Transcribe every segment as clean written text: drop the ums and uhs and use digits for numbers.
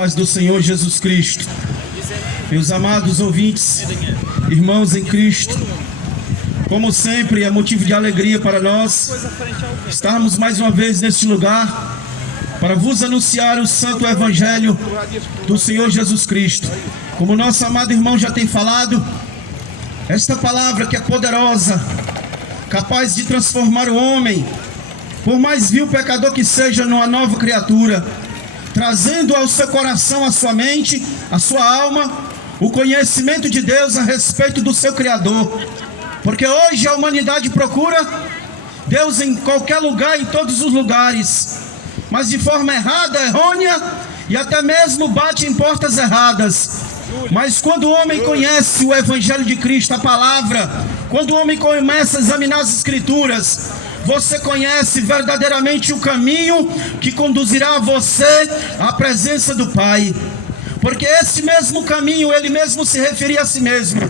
Paz do Senhor Jesus Cristo. Meus amados ouvintes, irmãos em Cristo, como sempre é motivo de alegria para nós estarmos mais uma vez neste lugar para vos anunciar o santo evangelho do Senhor Jesus Cristo. Como nosso amado irmão já tem falado, esta palavra que é poderosa, capaz de transformar o homem, por mais vil pecador que seja, numa nova criatura, trazendo ao seu coração, à sua mente, à sua alma, o conhecimento de Deus a respeito do seu Criador. Porque hoje a humanidade procura Deus em qualquer lugar, em todos os lugares, mas de forma errada, errônea, e até mesmo bate em portas erradas. Mas quando o homem conhece o Evangelho de Cristo, a palavra, quando o homem começa a examinar as Escrituras, você conhece verdadeiramente o caminho que conduzirá você à presença do Pai. Porque esse mesmo caminho, ele mesmo se referia a si mesmo.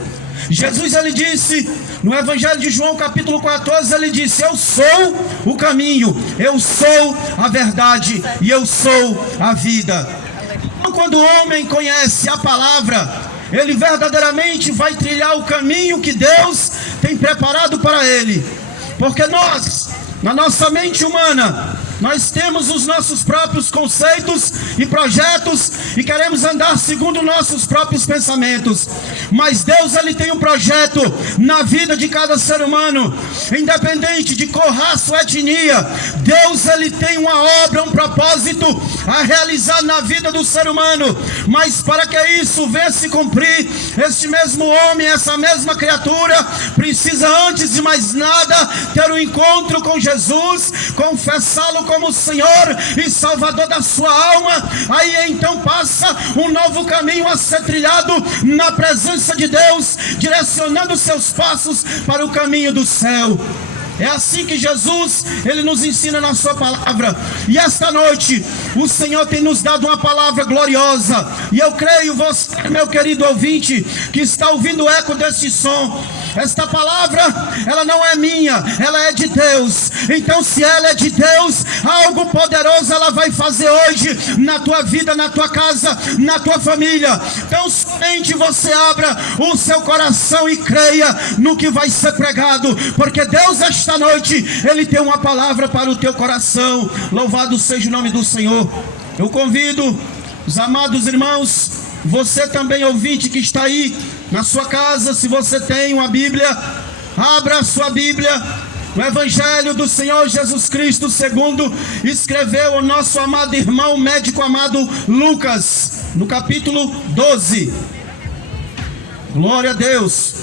Jesus, ele disse, no Evangelho de João capítulo 14, ele disse: eu sou o caminho, eu sou a verdade e eu sou a vida. Então, quando o homem conhece a palavra, ele verdadeiramente vai trilhar o caminho que Deus tem preparado para ele. Porque nós, na nossa mente humana, nós temos os nossos próprios conceitos e projetos e queremos andar segundo nossos próprios pensamentos. Mas Deus, ele tem um projeto na vida de cada ser humano, independente de cor, raça ou etnia. Deus, ele tem uma obra, um propósito a realizar na vida do ser humano. Mas para que isso venha se cumprir, este mesmo homem, essa mesma criatura, precisa antes de mais nada ter um encontro com Jesus, confessá-lo como Senhor e Salvador da sua alma. Aí então passa um novo caminho a ser trilhado na presença de Deus, direcionando seus passos para o caminho do céu. É assim que Jesus, ele nos ensina na sua palavra. E esta noite, o Senhor tem nos dado uma palavra gloriosa. E eu creio, você, meu querido ouvinte, que está ouvindo o eco deste som, esta palavra, ela não é minha, ela é de Deus. Então, se ela é de Deus, algo poderoso ela vai fazer hoje na tua vida, na tua casa, na tua família. Então, somente você abra o seu coração e creia no que vai ser pregado, porque Deus, esta noite, ele tem uma palavra para o teu coração. Louvado seja o nome do Senhor. Eu convido os amados irmãos, você também ouvinte que está aí na sua casa, se você tem uma Bíblia, abra a sua Bíblia no Evangelho do Senhor Jesus Cristo, segundo escreveu o nosso amado irmão médico amado Lucas, no capítulo 12. Glória a Deus.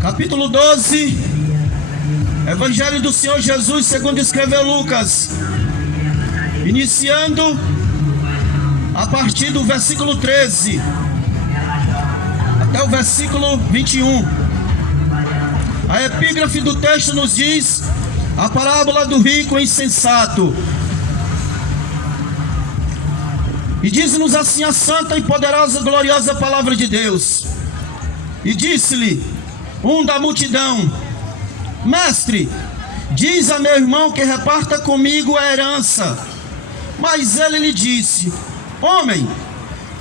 Capítulo 12, Evangelho do Senhor Jesus, segundo escreveu Lucas, iniciando a partir do versículo 13 até o versículo 21. A epígrafe do texto nos diz: a parábola do rico insensato. E diz-nos assim a santa e poderosa, gloriosa palavra de Deus. E disse-lhe um da multidão: mestre, diz a meu irmão que reparta comigo a herança. Mas ele lhe disse: homem,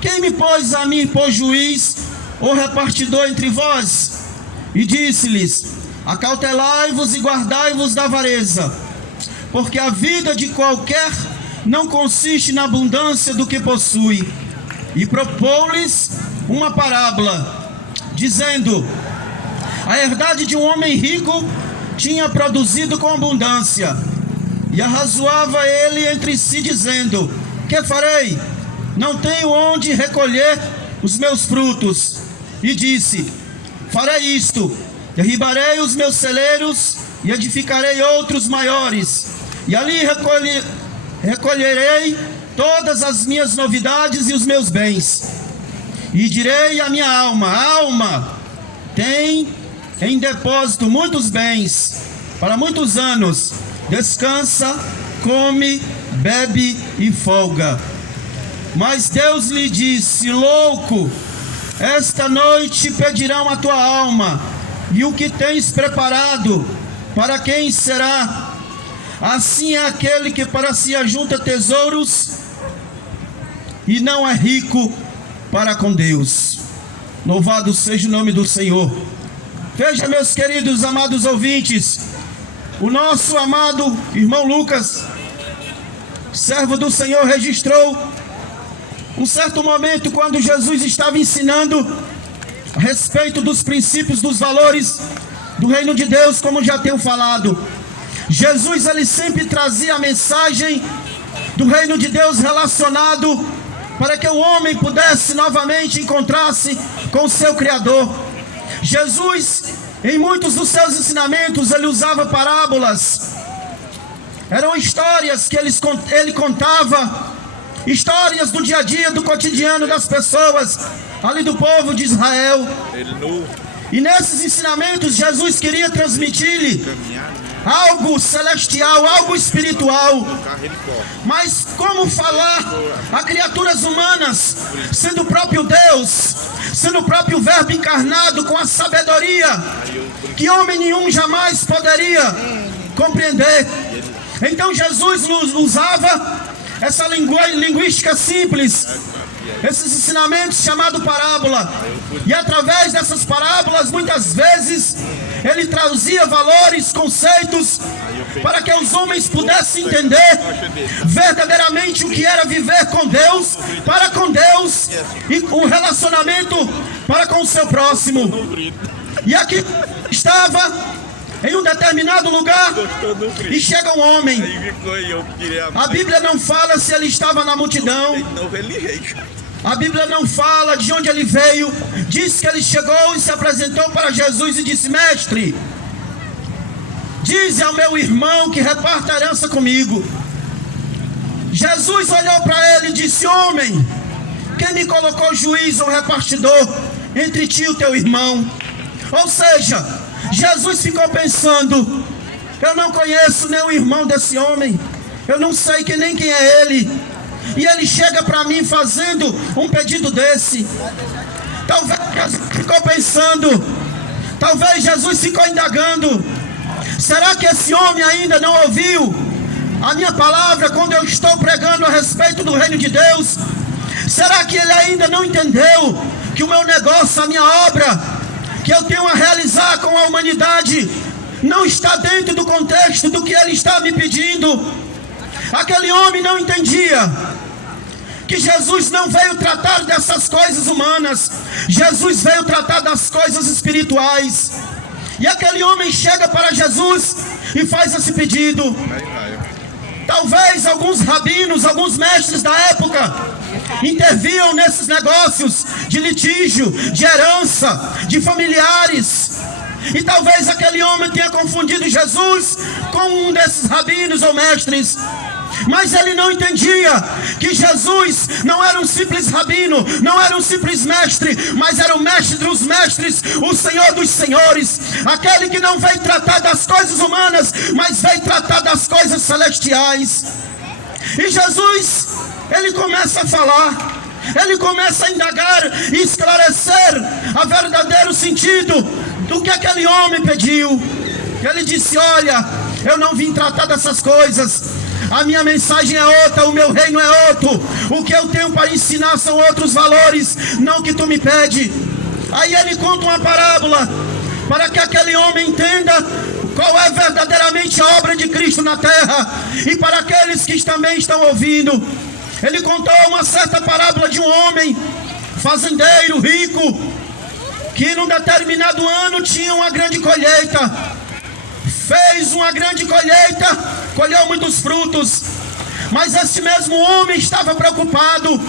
quem me pôs a mim por juiz ou repartidor entre vós? E disse-lhes: acautelai-vos e guardai-vos da avareza, porque a vida de qualquer não consiste na abundância do que possui. E propôs-lhes uma parábola, dizendo: a herdade de um homem rico tinha produzido com abundância, e arrazoava ele entre si, dizendo: que farei? Não tenho onde recolher os meus frutos. E disse: farei isto, derribarei os meus celeiros e edificarei outros maiores, e ali recolherei todas as minhas novidades e os meus bens. E direi à minha alma: alma, tem em depósito muitos bens para muitos anos, descansa, come, bebe e folga. Mas Deus lhe disse: louco, esta noite pedirão a tua alma, e o que tens preparado, para quem será? Assim é aquele que para si ajunta tesouros e não é rico para com Deus. Louvado seja o nome do Senhor. Veja, meus queridos, amados ouvintes, o nosso amado irmão Lucas, servo do Senhor, registrou um certo momento quando Jesus estava ensinando a respeito dos princípios, dos valores do reino de Deus, como já tenho falado. Jesus, ele sempre trazia a mensagem do reino de Deus relacionado para que o homem pudesse novamente encontrar-se com o seu Criador. Jesus, em muitos dos seus ensinamentos, ele usava parábolas. Eram histórias que ele contava, histórias do dia a dia, do cotidiano das pessoas, ali do povo de Israel. E nesses ensinamentos, Jesus queria transmitir-lhe algo celestial, algo espiritual. Mas como falar a criaturas humanas, sendo o próprio Deus, sendo o próprio Verbo encarnado, com a sabedoria que homem nenhum jamais poderia compreender? Então Jesus usava essa linguística simples, esses ensinamentos chamados parábola. E através dessas parábolas, muitas vezes, ele trazia valores, conceitos, para que os homens pudessem entender verdadeiramente o que era viver com Deus, para com Deus, e o relacionamento para com o seu próximo. E aqui estava em um determinado lugar e chega um homem. A Bíblia não fala se ele estava na multidão, a Bíblia não fala de onde ele veio. Diz que ele chegou e se apresentou para Jesus e disse: mestre, dize ao meu irmão que reparta a herança comigo. Jesus olhou para ele e disse: homem, quem me colocou juiz ou repartidor entre ti e o teu irmão? Ou seja, Jesus ficou pensando: eu não conheço nem o irmão desse homem, eu não sei nem quem é ele, e ele chega para mim fazendo um pedido desse. Talvez Jesus ficou pensando, talvez Jesus ficou indagando: será que esse homem ainda não ouviu a minha palavra quando eu estou pregando a respeito do reino de Deus? Será que ele ainda não entendeu que o meu negócio, a minha obra que eu tenho a realizar com a humanidade, não está dentro do contexto do que ele está me pedindo? Aquele homem não entendia que Jesus não veio tratar dessas coisas humanas, Jesus veio tratar das coisas espirituais. E aquele homem chega para Jesus e faz esse pedido. Talvez alguns rabinos, alguns mestres da época interviam nesses negócios de litígio, de herança, de familiares. E talvez aquele homem tenha confundido Jesus com um desses rabinos ou mestres. Mas ele não entendia que Jesus não era um simples rabino, não era um simples mestre, mas era o mestre dos mestres, o Senhor dos senhores, aquele que não veio tratar das coisas humanas, mas veio tratar das coisas celestiais. E Jesus, ele começa a falar, ele começa a indagar e esclarecer a verdadeiro sentido do que aquele homem pediu. Ele disse: olha, eu não vim tratar dessas coisas, a minha mensagem é outra, o meu reino é outro, o que eu tenho para ensinar são outros valores, não que tu me pede. Aí ele conta uma parábola para que aquele homem entenda qual é verdadeiramente a obra de Cristo na terra, e para aqueles que também estão ouvindo. Ele contou uma certa parábola de um homem fazendeiro rico, que num determinado ano tinha uma grande colheita. Fez uma grande colheita, colheu muitos frutos, mas esse mesmo homem estava preocupado.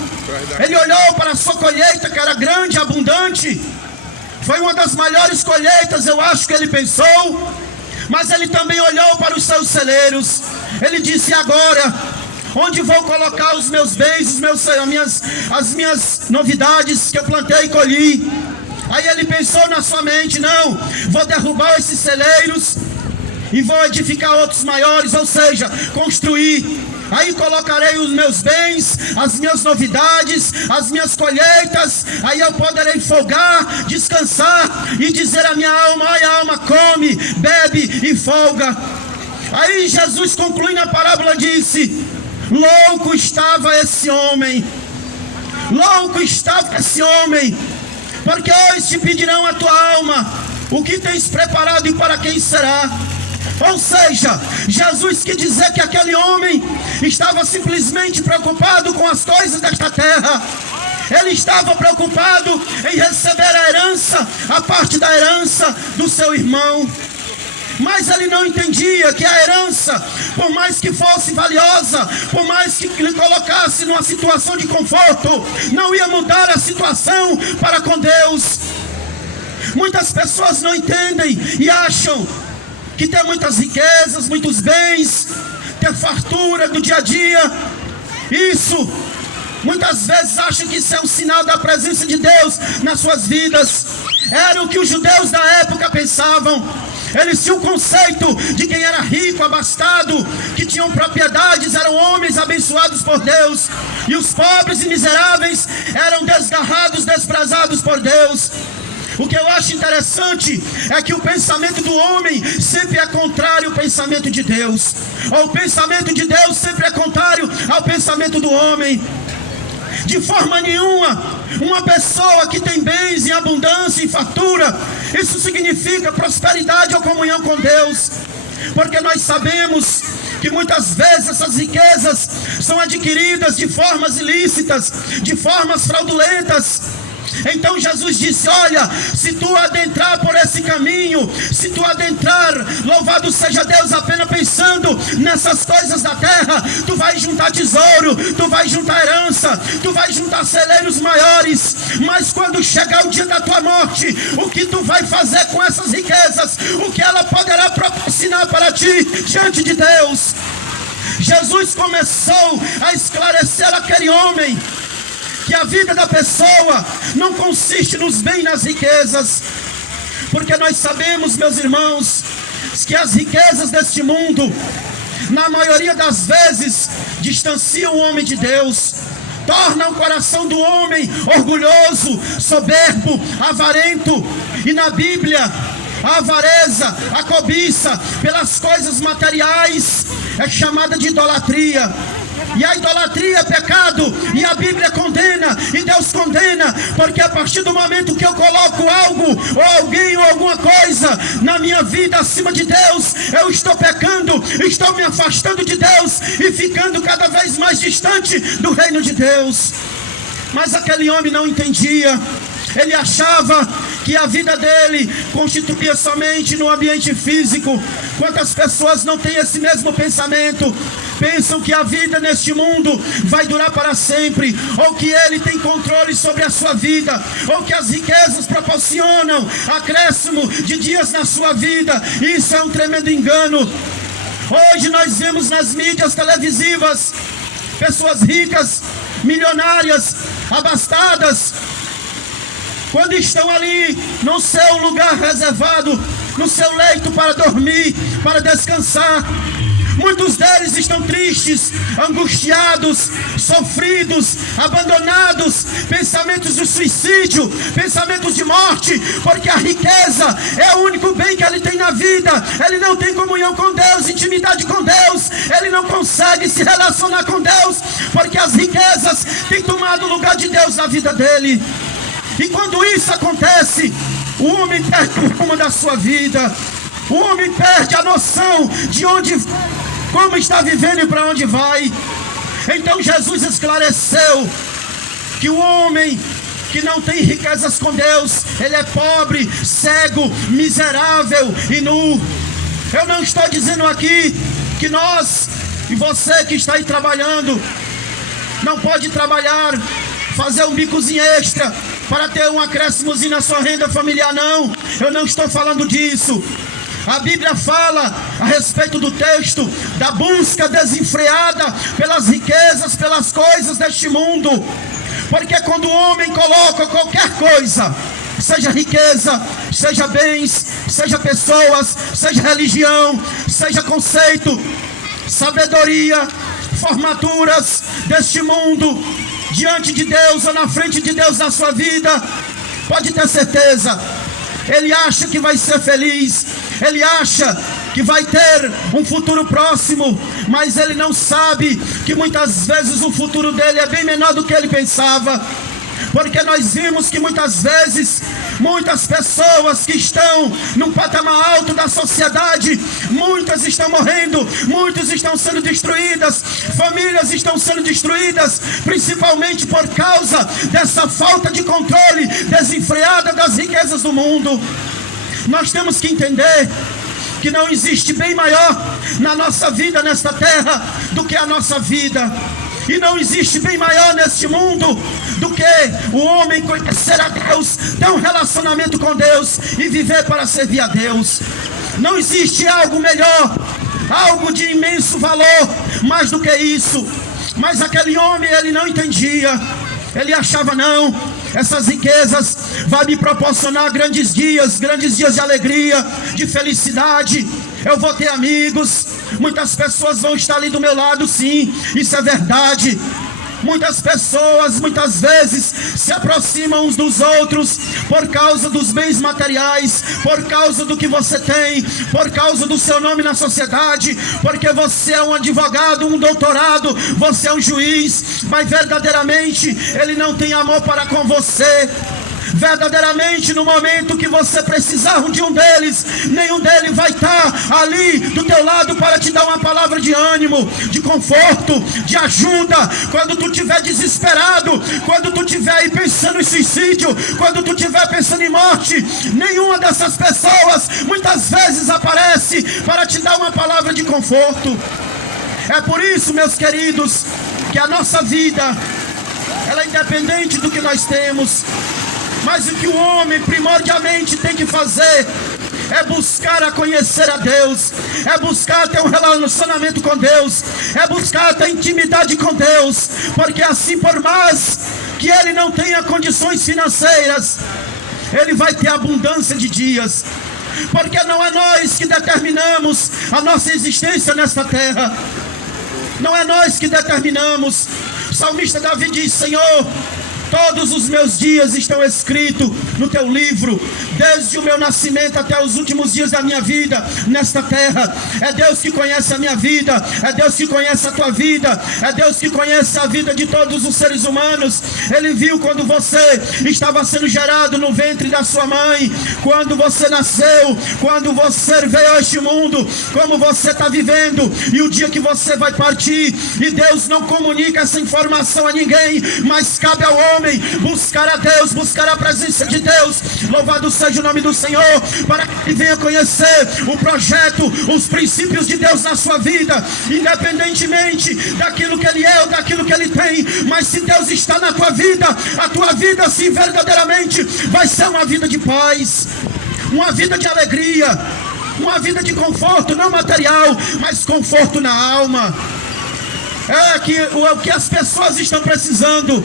Ele olhou para a sua colheita, que era grande, abundante, foi uma das maiores colheitas, eu acho que ele pensou, mas ele também olhou para os seus celeiros. Ele disse: agora, onde vou colocar os meus bens, as minhas novidades que eu plantei e colhi? Aí ele pensou na sua mente: não, vou derrubar esses celeiros e vou edificar outros maiores, ou seja, construir. Aí colocarei os meus bens, as minhas novidades, as minhas colheitas. Aí eu poderei folgar, descansar e dizer à minha alma: ai, alma, come, bebe e folga. Aí Jesus conclui na parábola, disse: louco estava esse homem, louco estava esse homem, porque hoje te pedirão a tua alma, o que tens preparado e para quem será? Ou seja, Jesus quis dizer que aquele homem estava simplesmente preocupado com as coisas desta terra. Ele estava preocupado em receber a herança, a parte da herança do seu irmão. Mas ele não entendia que a herança, por mais que fosse valiosa, por mais que lhe colocasse numa situação de conforto, não ia mudar a situação para com Deus. Muitas pessoas não entendem e acham que ter muitas riquezas, muitos bens, ter fartura do dia a dia, isso muitas vezes acham que isso é um sinal da presença de Deus nas suas vidas. Era o que os judeus da época pensavam. Eles tinham o conceito de quem era rico, abastado, que tinham propriedades, eram homens abençoados por Deus, e os pobres e miseráveis eram desgarrados, desprezados por Deus. O que eu acho interessante é que o pensamento do homem sempre é contrário ao pensamento de Deus, ou o pensamento de Deus sempre é contrário ao pensamento do homem. De forma nenhuma, uma pessoa que tem bens em abundância e fartura, isso significa prosperidade ou comunhão com Deus, porque nós sabemos que muitas vezes essas riquezas são adquiridas de formas ilícitas, de formas fraudulentas. Então Jesus disse: olha, se tu adentrar por esse caminho, se tu adentrar, louvado seja Deus, apenas pensando nessas coisas da terra, tu vai juntar tesouro, tu vai juntar herança, tu vai juntar celeiros maiores. Mas quando chegar o dia da tua morte, o que tu vai fazer com essas riquezas? O que ela poderá proporcionar para ti diante de Deus? Jesus começou a esclarecer aquele homem que a vida da pessoa não consiste nos bens e nas riquezas, porque nós sabemos, meus irmãos, que as riquezas deste mundo, na maioria das vezes, distanciam o homem de Deus, tornam o coração do homem orgulhoso, soberbo, avarento. E na Bíblia, a avareza, a cobiça pelas coisas materiais é chamada de idolatria. E a idolatria é pecado, e a Bíblia condena, e Deus condena, porque a partir do momento que eu coloco algo, ou alguém, ou alguma coisa na minha vida acima de Deus, eu estou pecando, estou me afastando de Deus e ficando cada vez mais distante do reino de Deus. Mas aquele homem não entendia. Ele achava que a vida dele constituía somente no ambiente físico. Quantas pessoas não têm esse mesmo pensamento? Pensam que a vida neste mundo vai durar para sempre, ou que ele tem controle sobre a sua vida, ou que as riquezas proporcionam acréscimo de dias na sua vida. Isso é um tremendo engano. Hoje nós vemos nas mídias televisivas pessoas ricas, milionárias, abastadas, quando estão ali no seu lugar reservado, no seu leito para dormir, para descansar, muitos deles estão tristes, angustiados, sofridos, abandonados, pensamentos de suicídio, pensamentos de morte, porque a riqueza é o único bem que ele tem na vida. Ele não tem comunhão com Deus, intimidade com Deus, ele não consegue se relacionar com Deus, porque as riquezas têm tomado o lugar de Deus na vida dele. E quando isso acontece, o homem perde o rumo da sua vida, o homem perde a noção de onde, como está vivendo e para onde vai. Então Jesus esclareceu que o homem que não tem riquezas com Deus, ele é pobre, cego, miserável e nu. Eu não estou dizendo aqui que nós e você que está aí trabalhando não pode trabalhar, fazer um bicozinho extra para ter um acréscimozinho na sua renda familiar, não. Eu não estou falando disso. A Bíblia fala a respeito do texto da busca desenfreada pelas riquezas, pelas coisas deste mundo. Porque quando o homem coloca qualquer coisa, seja riqueza, seja bens, seja pessoas, seja religião, seja conceito, sabedoria, formaturas deste mundo, diante de Deus ou na frente de Deus na sua vida, pode ter certeza, ele acha que vai ser feliz, ele acha que vai ter um futuro próximo, mas ele não sabe que muitas vezes o futuro dele é bem menor do que ele pensava. Porque nós vimos que muitas vezes, muitas pessoas que estão num patamar alto da sociedade, muitas estão morrendo, muitos estão sendo destruídas, famílias estão sendo destruídas, principalmente por causa dessa falta de controle desenfreada das riquezas do mundo. Nós temos que entender que não existe bem maior na nossa vida nesta terra do que a nossa vida. E não existe bem maior neste mundo do que o homem conhecer a Deus, ter um relacionamento com Deus e viver para servir a Deus. Não existe algo melhor, algo de imenso valor, mais do que isso. Mas aquele homem, ele não entendia. Ele achava, não, essas riquezas vão me proporcionar grandes dias de alegria, de felicidade. Eu vou ter amigos, muitas pessoas vão estar ali do meu lado, sim, isso é verdade. Muitas pessoas, muitas vezes, se aproximam uns dos outros por causa dos bens materiais, por causa do que você tem, por causa do seu nome na sociedade, porque você é um advogado, um doutorado, você é um juiz, mas verdadeiramente ele não tem amor para com você. Verdadeiramente, no momento que você precisar de um deles, nenhum deles vai estar ali do teu lado para te dar uma palavra de ânimo, de conforto, de ajuda. Quando tu estiver desesperado, quando tu estiver aí pensando em suicídio, quando tu estiver pensando em morte, nenhuma dessas pessoas muitas vezes aparece para te dar uma palavra de conforto. É por isso, meus queridos, que a nossa vida, ela é independente do que nós temos. Mas o que o homem primordialmente tem que fazer é buscar a conhecer a Deus, é buscar ter um relacionamento com Deus, é buscar ter intimidade com Deus, porque assim, por mais que ele não tenha condições financeiras, ele vai ter abundância de dias, porque não é nós que determinamos a nossa existência nesta terra, não é nós que determinamos. O salmista Davi diz: Senhor, todos os meus dias estão escritos no teu livro, desde o meu nascimento até os últimos dias da minha vida nesta terra. É Deus que conhece a minha vida, é Deus que conhece a tua vida, é Deus que conhece a vida de todos os seres humanos. Ele viu quando você estava sendo gerado no ventre da sua mãe, quando você nasceu, quando você veio a este mundo, como você está vivendo e o dia que você vai partir. E Deus não comunica essa informação a ninguém, mas cabe ao homem buscar a Deus, buscar a presença de Deus. Louvado seja o nome do Senhor, para que ele venha conhecer o projeto, os princípios de Deus na sua vida, independentemente daquilo que ele é ou daquilo que ele tem. Mas se Deus está na tua vida, a tua vida sim verdadeiramente vai ser uma vida de paz, uma vida de alegria, uma vida de conforto, não material, mas conforto na alma. O que as pessoas estão precisando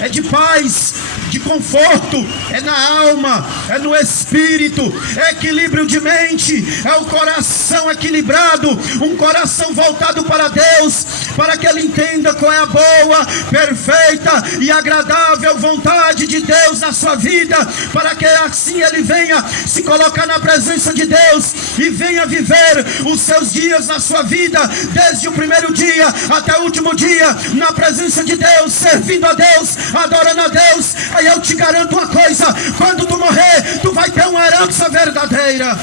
é de paz, de conforto, é na alma, é no espírito, é equilíbrio de mente, é o coração equilibrado, um coração voltado para Deus, para que ele entenda qual é a boa, perfeita e agradável vontade de Deus na sua vida, para que assim ele venha se colocar na presença de Deus e venha viver os seus dias na sua vida, desde o primeiro dia até o último dia, na presença de Deus, servindo a Deus, adorando a Deus. Aí eu te garanto uma coisa: quando tu morrer, tu vai ter uma herança verdadeira.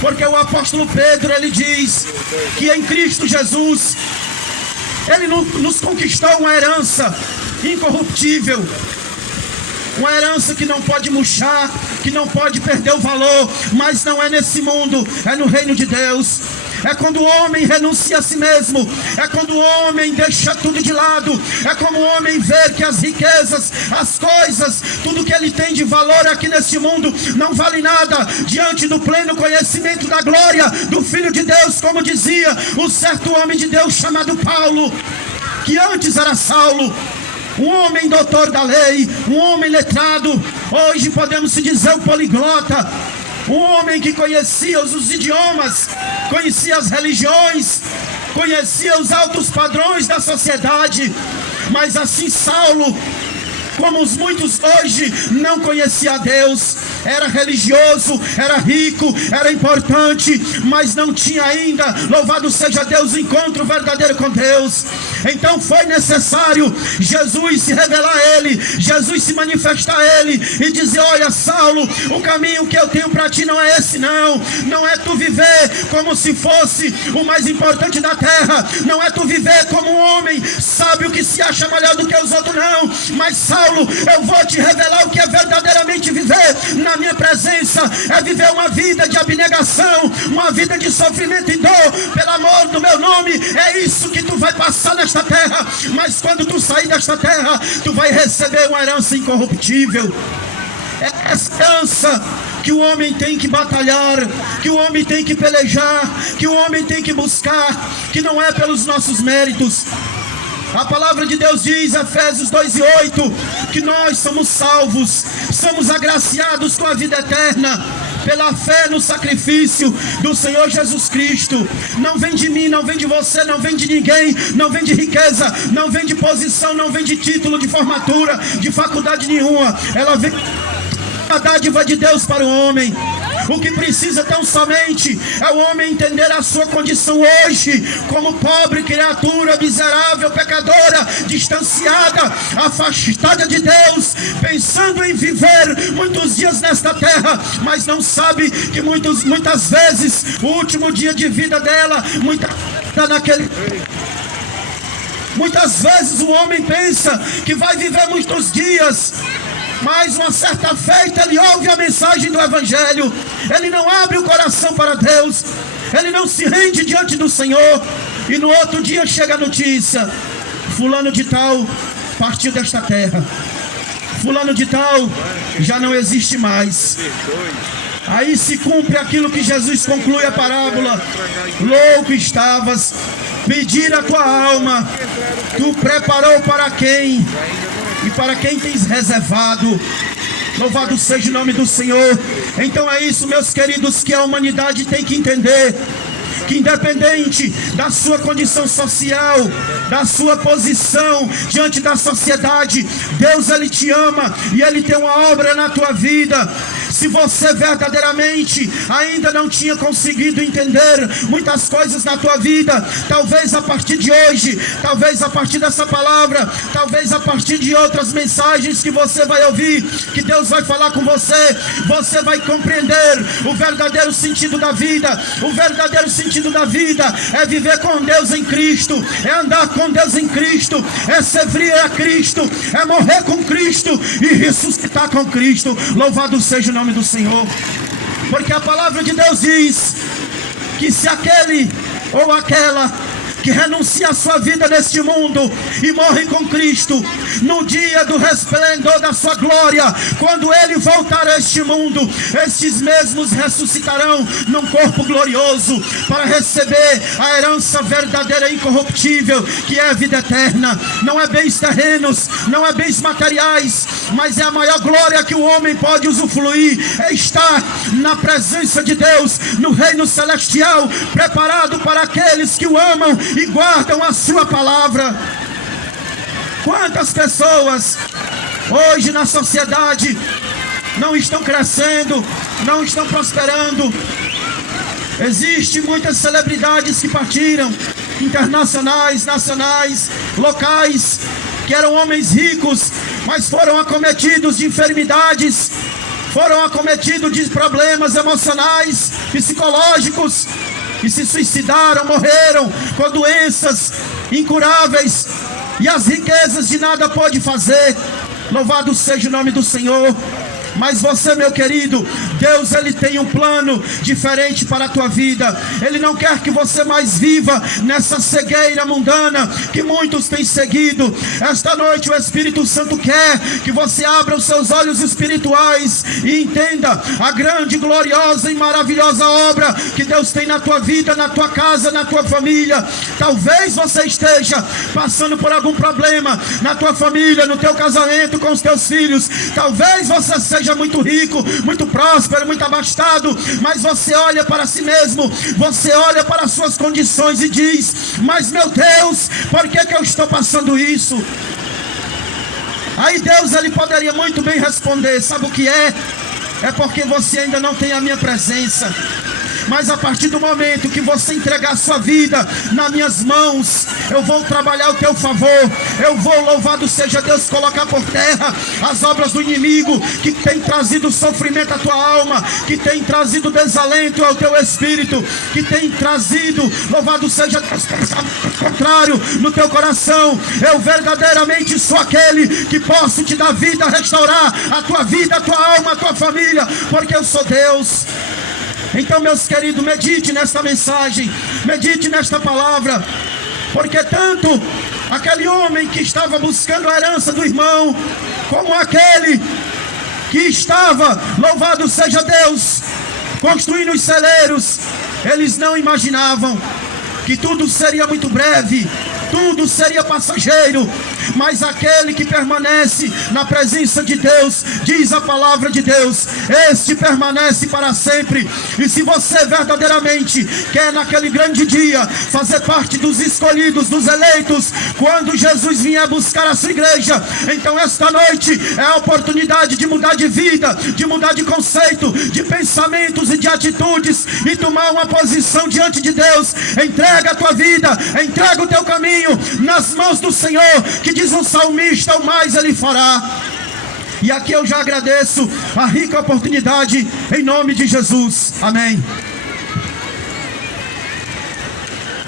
Porque o apóstolo Pedro, ele diz que em Cristo Jesus ele nos conquistou uma herança incorruptível, uma herança que não pode murchar, que não pode perder o valor. Mas não é nesse mundo, é no reino de Deus. É quando o homem renuncia a si mesmo, é quando o homem deixa tudo de lado, é como o homem vê que as riquezas, as coisas, tudo que ele tem de valor aqui neste mundo não vale nada diante do pleno conhecimento da glória do Filho de Deus, como dizia o certo homem de Deus chamado Paulo, que antes era Saulo, um homem doutor da lei, um homem letrado, hoje podemos se dizer um poliglota, um homem que conhecia os idiomas, conhecia as religiões, conhecia os altos padrões da sociedade. Mas assim Saulo, como os muitos hoje, não conhecia a Deus. Era religioso, era rico, era importante, mas não tinha ainda, louvado seja Deus, o encontro verdadeiro com Deus. Então foi necessário Jesus se revelar a ele, Jesus se manifestar a ele e dizer: olha, Saulo, o caminho que eu tenho para ti não é esse, não é tu viver como se fosse o mais importante da terra, não é tu viver como um homem sábio que se acha melhor do que os outros, não. Mas Saulo, eu vou te revelar o que é verdadeiramente viver na minha presença, é viver uma vida de abnegação, uma vida de sofrimento e dor, pelo amor do meu nome. É isso que tu vai passar nesta terra, mas quando tu sair desta terra, tu vai receber uma herança incorruptível. É essa herança que o homem tem que batalhar, que o homem tem que pelejar, que o homem tem que buscar, que não é pelos nossos méritos. A palavra de Deus diz, Efésios 2:8, que nós somos salvos, somos agraciados com a vida eterna, pela fé no sacrifício do Senhor Jesus Cristo. Não vem de mim, não vem de você, não vem de ninguém, não vem de riqueza, não vem de posição, não vem de título, de formatura, de faculdade nenhuma. Ela vem a dádiva de Deus para o homem. O que precisa tão somente é o homem entender a sua condição hoje, como pobre criatura, miserável, pecadora, distanciada, afastada de Deus, pensando em viver muitos dias nesta terra, mas não sabe que muitas vezes o último dia de vida dela, muitas vezes o homem pensa que vai viver muitos dias, mas uma certa feita ele ouve a mensagem do Evangelho, ele não abre o coração para Deus, ele não se rende diante do Senhor, e no outro dia chega a notícia: fulano de tal partiu desta terra, fulano de tal já não existe mais. Aí se cumpre aquilo que Jesus conclui a parábola: louco estavas, pedir a tua alma, tu preparou para quem? E para quem tens reservado? Louvado seja o nome do Senhor. Então é isso, meus queridos, que a humanidade tem que entender, que independente da sua condição social, da sua posição diante da sociedade, Deus, Ele te ama e Ele tem uma obra na tua vida. Se você verdadeiramente ainda não tinha conseguido entender muitas coisas na tua vida, talvez a partir de hoje, talvez a partir dessa palavra, talvez a partir de outras mensagens que você vai ouvir, que Deus vai falar com você, você vai compreender o verdadeiro sentido da vida. O verdadeiro sentido da vida é viver com Deus em Cristo, é andar com Deus em Cristo, é servir a Cristo, é morrer com Cristo e ressuscitar com Cristo. Louvado seja o nome do Senhor, porque a palavra de Deus diz que se aquele ou aquela que renuncia a sua vida neste mundo e morre com Cristo, no dia do resplendor da sua glória, quando Ele voltar a este mundo, estes mesmos ressuscitarão num corpo glorioso para receber a herança verdadeira e incorruptível, que é a vida eterna. Não é bens terrenos, não é bens materiais, mas é a maior glória que o homem pode usufruir, é estar na presença de Deus, no reino celestial, preparado para aqueles que o amam e guardam a sua palavra. Quantas pessoas hoje na sociedade não estão crescendo, não estão prosperando? Existem muitas celebridades que partiram, internacionais, nacionais, locais, que eram homens ricos, mas foram acometidos de enfermidades, foram acometidos de problemas emocionais, psicológicos, e se suicidaram, morreram com doenças incuráveis, e as riquezas de nada pode fazer. Louvado seja o nome do Senhor. Mas você, meu querido, Deus, Ele tem um plano diferente para a tua vida. Ele não quer que você mais viva nessa cegueira mundana que muitos têm seguido. Esta noite o Espírito Santo quer que você abra os seus olhos espirituais e entenda a grande, gloriosa e maravilhosa obra que Deus tem na tua vida, na tua casa, na tua família. Talvez você esteja passando por algum problema na tua família, no teu casamento, com os teus filhos. Talvez você seja muito rico, muito próspero, muito abastado, mas você olha para si mesmo, você olha para as suas condições e diz: mas meu Deus, por que eu estou passando isso? Aí Deus, ele poderia muito bem responder: sabe o que é? É porque você ainda não tem a minha presença. Mas a partir do momento que você entregar a sua vida nas minhas mãos, eu vou trabalhar ao teu favor. Eu vou, louvado seja Deus, colocar por terra as obras do inimigo que tem trazido sofrimento à tua alma, que tem trazido desalento ao teu espírito, que tem trazido, louvado seja Deus, contrário no teu coração. Eu verdadeiramente sou aquele que posso te dar vida, restaurar a tua vida, a tua alma, a tua família, porque eu sou Deus. Então, meus queridos, medite nesta mensagem, medite nesta palavra, porque tanto aquele homem que estava buscando a herança do irmão, como aquele que estava, louvado seja Deus, construindo os celeiros, eles não imaginavam que tudo seria muito breve, tudo seria passageiro. Mas aquele que permanece na presença de Deus, diz a palavra de Deus, este permanece para sempre. E se você verdadeiramente quer naquele grande dia fazer parte dos escolhidos, dos eleitos, quando Jesus vier buscar a sua igreja, então esta noite é a oportunidade de mudar de vida, de mudar de conceito, de pensamentos e de atitudes, e tomar uma posição diante de Deus. Entrega a tua vida, entrega o teu caminho nas mãos do Senhor, que diz o salmista: o mais ele fará. E aqui eu já agradeço a rica oportunidade, em nome de Jesus, amém.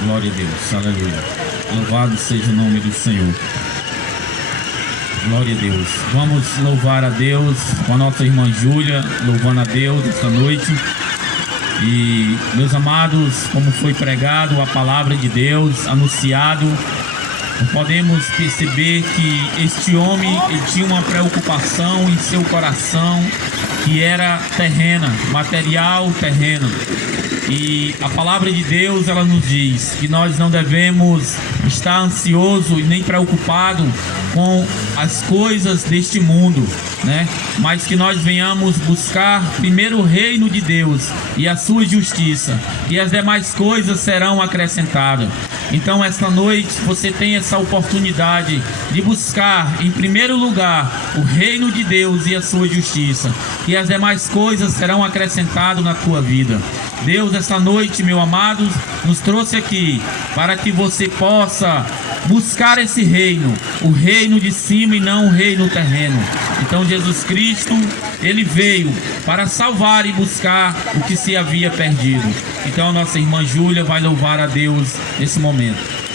Glória a Deus, aleluia. Louvado seja o nome do Senhor. Glória a Deus. Vamos louvar a Deus com a nossa irmã Júlia, louvando a Deus esta noite. E, meus amados, como foi pregado a palavra de Deus, anunciado, podemos perceber que este homem, ele tinha uma preocupação em seu coração que era terrena, material, terreno. E a palavra de Deus, ela nos diz que nós não devemos estar ansioso e nem preocupado com as coisas deste mundo, né? Mas que nós venhamos buscar primeiro o reino de Deus e a sua justiça, e as demais coisas serão acrescentadas. Então esta noite você tem essa oportunidade de buscar em primeiro lugar o reino de Deus e a sua justiça, e as demais coisas serão acrescentadas na tua vida. Deus, esta noite, meu amado, nos trouxe aqui para que você possa buscar esse reino, o reino de cima e não o reino terreno. Então Jesus Cristo, ele veio para salvar e buscar o que se havia perdido. Então a nossa irmã Júlia vai louvar a Deus nesse momento.